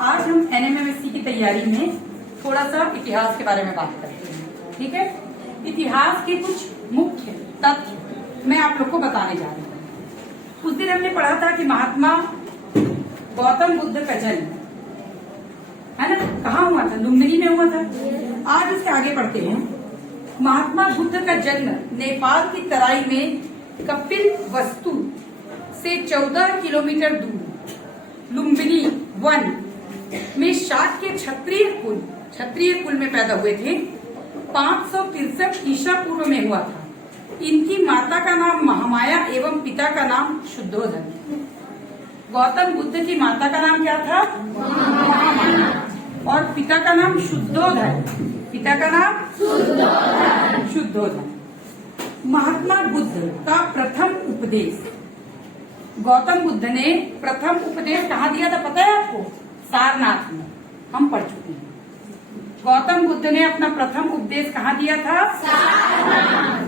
आज हम एनएमएमएससी की तैयारी में थोड़ा सा इतिहास के बारे में बात करते हैं। ठीक है, इतिहास के कुछ मुख्य तथ्य मैं आप लोग को बताने जा रही हूँ। उस दिन हमने पढ़ा था कि महात्मा गौतम बुद्ध का जन्म है ना कहाँ हुआ था? लुम्बिनी में हुआ था। आज उसके आगे बढ़ते हैं। महात्मा बुद्ध का जन्म नेपाल की तराई में कपिल वस्तु से 14 किलोमीटर दूर लुम्बिनी वन में शाक्य क्षत्रिय कुल में पैदा हुए थे। 563 ईसा पूर्व में हुआ था। इनकी माता का नाम महामाया एवं पिता का नाम शुद्धोधन। गौतम बुद्ध की माता का नाम क्या था? महामाया और पिता का नाम शुद्धोधन। पिता का नाम शुद्धोधन। महात्मा बुद्ध का प्रथम उपदेश, गौतम बुद्ध ने प्रथम उपदेश कहाँ दिया था पता है आपको? सारनाथ में, हम पढ़ चुके हैं। गौतम बुद्ध ने अपना प्रथम उपदेश कहाँ दिया था? सारनाथ।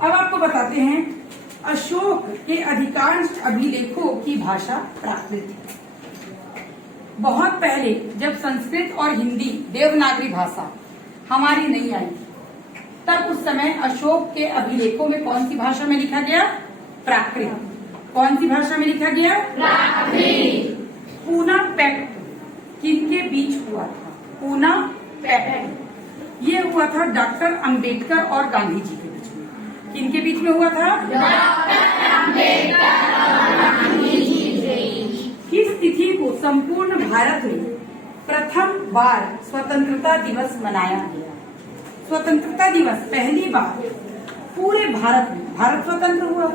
अब आपको बताते हैं, अशोक के अधिकांश अभिलेखों की भाषा प्राकृत है। बहुत पहले जब संस्कृत और हिंदी देवनागरी भाषा हमारी नहीं आई, तब उस समय अशोक के अभिलेखों में कौन सी भाषा में लिखा गया? प्राकृत। कौन सी भाषा में लिखा गया? प्राकृत। पूना पैक्ट किनके बीच हुआ था? पूना पैक्ट ये हुआ था डॉक्टर अंबेडकर और गांधी जी के बीच में। किनके बीच में हुआ था? डॉक्टर अंबेडकर और गांधी जी। किस तिथि को संपूर्ण भारत में प्रथम बार स्वतंत्रता दिवस मनाया गया? स्वतंत्रता दिवस पहली बार पूरे भारत में, भारत स्वतंत्र हुआ,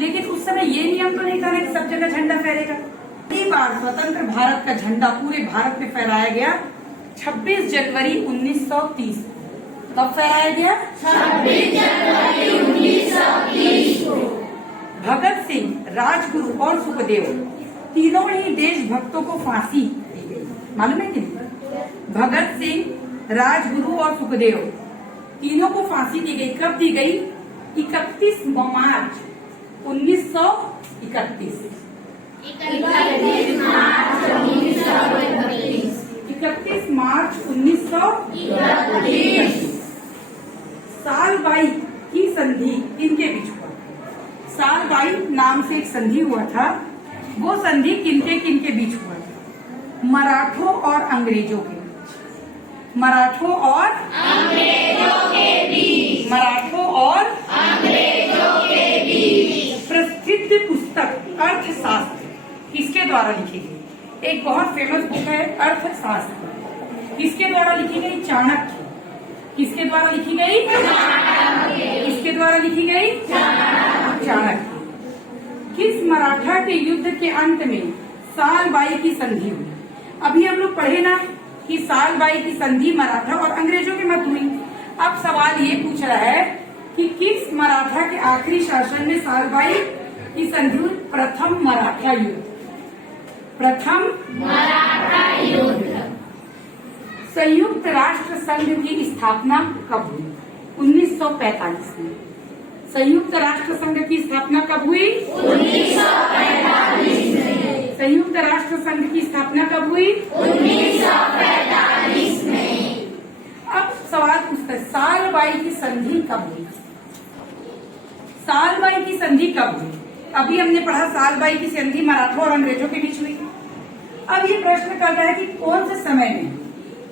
लेकिन उस समय ये नियम तो नहीं था कि सब जगह झंडा फहरेगा। पहली बार स्वतंत्र भारत का झंडा पूरे भारत में फहराया गया 26 जनवरी 1930। कब फहराया गया? 26 जनवरी 1930 को। भगत सिंह, राजगुरु और सुखदेव तीनों ही देशभक्तों को फांसी दी गई। मालूम है कि नहीं? भगत सिंह, राजगुरु और सुखदेव तीनों को फांसी दी गई। कब दी गई? 31 मार्च 1931। 31 मार्च 1931। साल बाई की संधि किनके बीच हुआ? साल बाई नाम से एक संधि हुआ था। वो संधि किनके बीच हुआ? मराठों और अंग्रेजों के बीच। मराठों और अंग्रेजों के बीच। मराठों और अंग्रेजों के बीच। प्रसिद्ध पुस्तक अर्थशास्त्र किसके द्वारा लिखी गई? एक बहुत फेमस बुक है अर्थशास्त्र। किसके द्वारा लिखी गई? चाणक्य। किसके द्वारा लिखी गई? किसके द्वारा लिखी गई? चाणक्य। किस मराठा के युद्ध के अंत में साल बाई की संधि हुई? अभी हम लोग पढ़े ना कि साल बाई की संधि मराठा और अंग्रेजों के मध्य हुई। अब सवाल ये पूछ रहा है कि किस मराठा के आखिरी शासन में साल बाई की संधि हुई? प्रथम मराठा युद्ध। प्रथम मराठा युद्ध। संयुक्त राष्ट्र संघ की स्थापना कब हुई? 1945 में। संयुक्त राष्ट्र संघ की स्थापना कब हुई? 1945 में। संयुक्त राष्ट्र संघ की स्थापना कब हुई? 1945 में। अब सवाल पूछता है, साल बाई की संधि कब हुई? साल बाई की संधि कब हुई? अभी हमने पढ़ा साल बाई की संधि मराठों और अंग्रेजों के बीच हुई। अब ये प्रश्न कर रहा है कि कौन से समय में?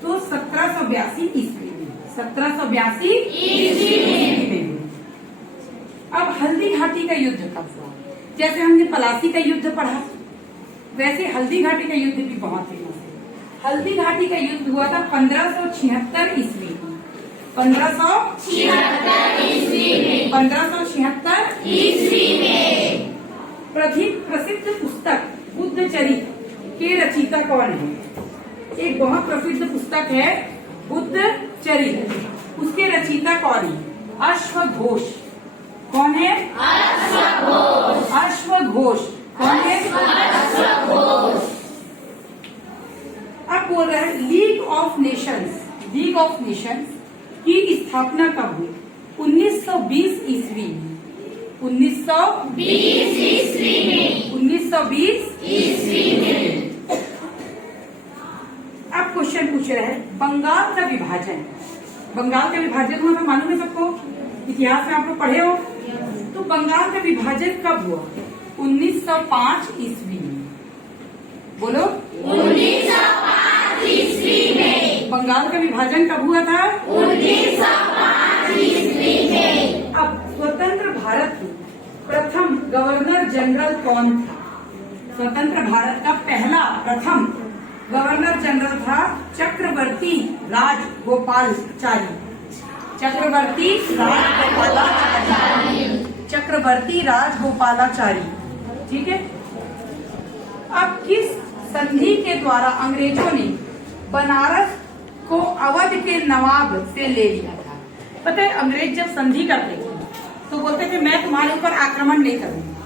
तो 1782 ईस्वी में। 1782 ईस्वी में। अब हल्दी घाटी का युद्ध कब हुआ? जैसे हमने पलासी का युद्ध पढ़ा, वैसे हल्दी घाटी का युद्ध भी बहुत फेमस है। हल्दी घाटी का युद्ध हुआ था 1576 ईस्वी में। 1576 ईस्वी में। प्रसिद्ध पुस्तक बुद्ध चरित के रचयिता कौन है? एक बहुत प्रसिद्ध पुस्तक है बुद्ध चरित। उसके रचयिता कौन है? अश्वघोष। कौन है? अश्वघोष। अश्वघोष कौन है? अश्वघोष। अब बोल रहा है league of Nations. League of Nations की स्थापना कब हुई? 1920 ईस्वी में। 1920 ईस्वी में। 1920 ईस्वी में। पूछ रहा है बंगाल का विभाजन। बंगाल का विभाजन हुआ था, मालूम है सबको, इतिहास में आप लोग पढ़े हो। तो बंगाल का विभाजन कब हुआ? 1905 ईस्वी में। बोलो 1905 ईस्वी में। बंगाल का विभाजन कब हुआ था? 1905 ईस्वी में। अब स्वतंत्र भारत के प्रथम गवर्नर जनरल कौन था? स्वतंत्र भारत का पहला प्रथम गवर्नर जनरल था चक्रवर्ती राजगोपालाचारी। चक्रवर्ती राजगोपालाचारी। चक्रवर्ती राजगोपालाचारी, ठीक है। अब किस संधि के द्वारा अंग्रेजों ने बनारस को अवध के नवाब से ले लिया था? पता है, अंग्रेज जब संधि करते थे तो बोलते थे मैं तुम्हारे ऊपर आक्रमण नहीं करूंगा,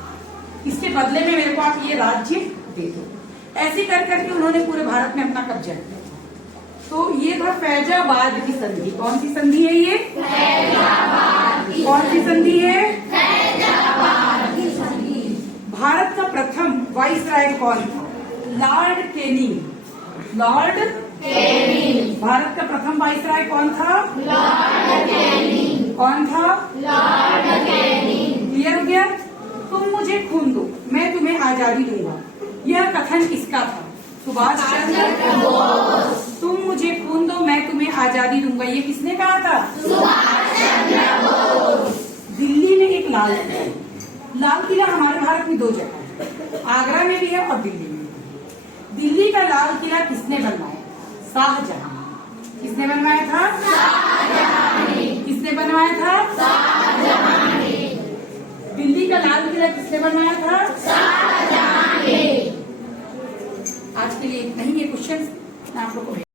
इसके बदले में मेरे को आप ये राज्य दे दो। ऐसे कर करके उन्होंने पूरे भारत में अपना कब्जा किया। तो ये था फैजाबाद की संधि। कौन सी संधि है ये? फैजाबाद की। कौन सी संधि है? फैजाबाद की संधि। भारत का प्रथम वाइसराय कौन था? Lord Canning. Lord Canning. Bharat का प्रथम वाइसराय कौन था? Lord Canning. कौन था? Lord Canning. क्लियर हो गया? तुम मुझे खून दो, मैं तुम्हें आजादी दूंगा। यह कथन किसका था? सुभाष चंद्र बोस। तुम मुझे खून दो, मैं तुम्हें आजादी दूंगा, ये किसने कहा था? सुभाष चंद्र बोस। दिल्ली में एक लाल किला है। लाल किला हमारे भारत में दो जगह है, आगरा में भी है और दिल्ली में भी। दिल्ली का लाल किला किसने बनवाया? शाहजहां। किसने बनवाया था? शाहजहां ने। किसने बनवाया था? शाहजहां ने। दिल्ली का लाल किला किसने बनवाया था? शाहजहां ने। आज के लिए इतना ही ये क्वेश्चन मैं आप लोग को